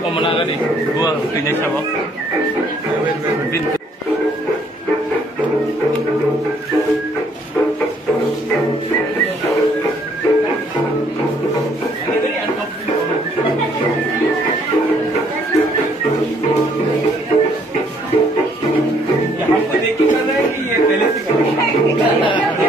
Pemenangan nih, gua punya siapa? Bin. हमको देख के कर रहा है कि ये पहले से कर रहा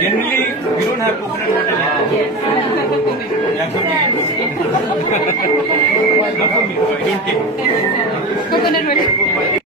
Generally, we don't have coconut water. Not for me. I don't take coconut water.